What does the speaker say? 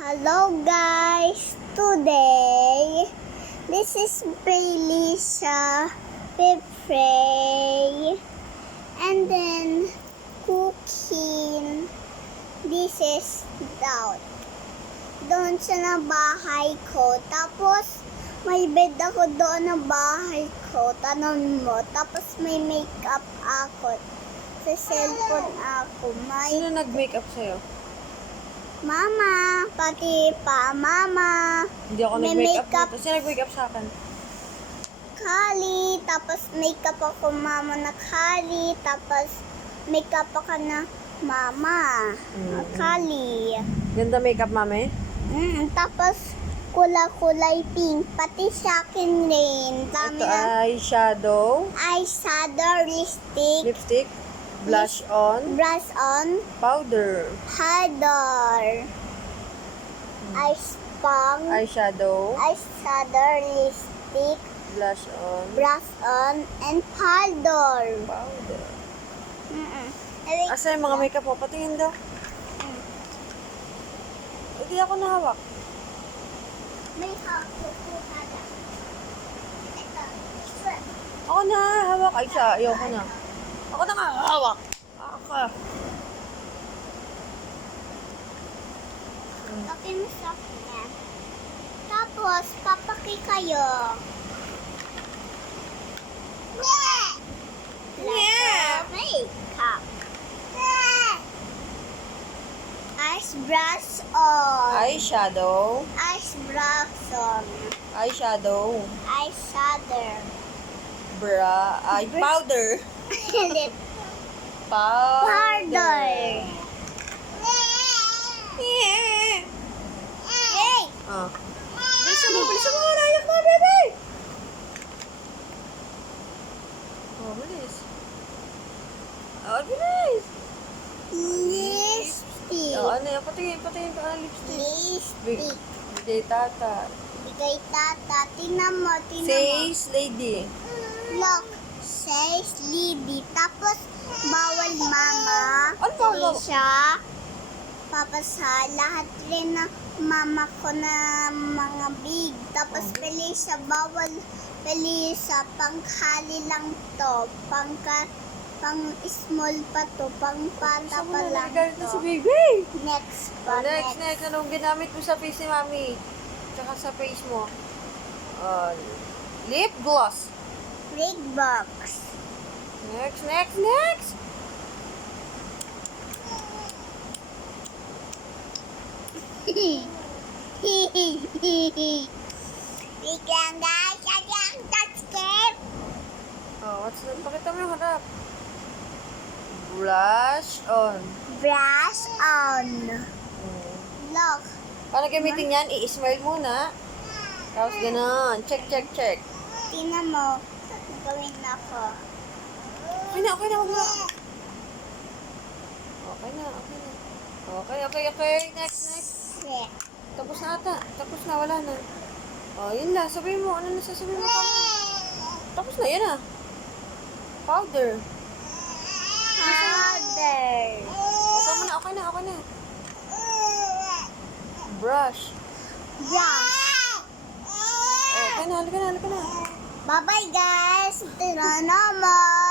Hello guys, today this is Belisa Pepray and then cooking. This is doon sa na bahay ko. Tapos may bed ako doon na bahay ko. Tanong mo. Tapos may makeup ako. Sa cellphone ako. Sino nag-makeup sa'yo? Mama, pati pa mama. Hindi ako May nag-makeup makeup. dito. Sino nag-makeup sa akin? Kali, tapos makeup ako mama na Kali, tapos makeup ako na mama. Kali. Ganda makeup, mami? Tapos kulay pink, pati sa akin rin. Dami Ito na eyeshadow, eyeshadow, lipstick, lipstick, blush on, brush on, powder, powder, eyeshadow, lipstick, blush on, brush on, and powder. powder. Wait, Asa yung mga makeup mo? Patingin daw. Hindi ako nahawak. may kukuha na. Ito. Ako na hawak. Ay, siya. Ayoko na. Ako na nga hawak. Ako. Kapin mo sa akin. Tapos, papaki kayo. Yeah! Makeup. Eyes brush on. Eyeshadow, Eyes brush on. eyeshadow, Eyeshadow. powder. Lip Powder. Hey! Ah. Bilisan mo, nayak na, bebe! Oh, bilis. Oh, bilis! Lipstick. Oh, ano yan? Patingin ka ng lipstick. Lipstick. Bigay tata. Bigay tata. Tinan mo. Face lady. Look. Says Libby. Tapos, bawal mama. Ano bawal? Siya. Papasa. Lahat rin na mama ko na mga big. Tapos, Belisa. Bawal. Belisa. Pangkali lang to. Pang small pa to. Pang pata pa lang Nagalit na si to. baby. Next pa. Next. Anong ginamit mo sa face ni mami? Tsaka sa face mo? Lip gloss. Big box. Next. Wait lang guys, ayan, subscribe. Oh, what's that? Pakita mo yung harap. Blush on. Brush on. Look, Para gamitin yan, i-smile muna. Tapos gano'n. Check. tingnan mo. Gawin ako. Okay na. Wag mo. Okay. Next. Set. Tapos na ata. Wala na. Oh, yun lang. Sabihin mo. Ano na sasabihin mo? Tapos na, yan ah. Powder. Powder. Okay na. Brush. Brush. Oh, okay na. Halika na. Bye-bye guys. Ito na naman.